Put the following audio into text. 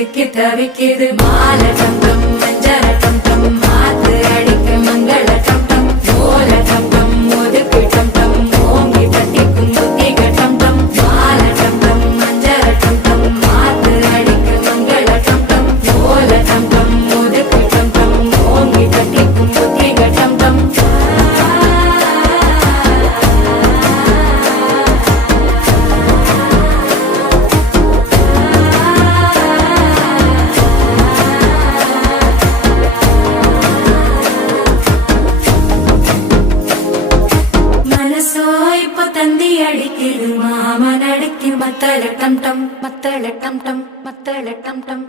சிக்கி தவிக்குது மால டம் டம் மஞ்சள டம் டம் மாத்து அடிக்க மங்கள டம் டம் ஓல டம் டம் ஒதுக்கு டம் டம் ஓங்கி தட்டிக்கும் புத்திக டம் டம் மால டம் டம் மஞ்சள டம் டம் மாத்து அடிக்க மங்கள டம் டம் ஓல டம் டம் ஒதுக்கு டம் டம் ஓங்கி தட்டிக்கும் புத்திக டம் டம் மனசோ இப்போ தந்தி அடிக்குது மாமன் அடிக்கு மத்தள டம் டம் மத்தள டம் டம் மத்தள டம் டம்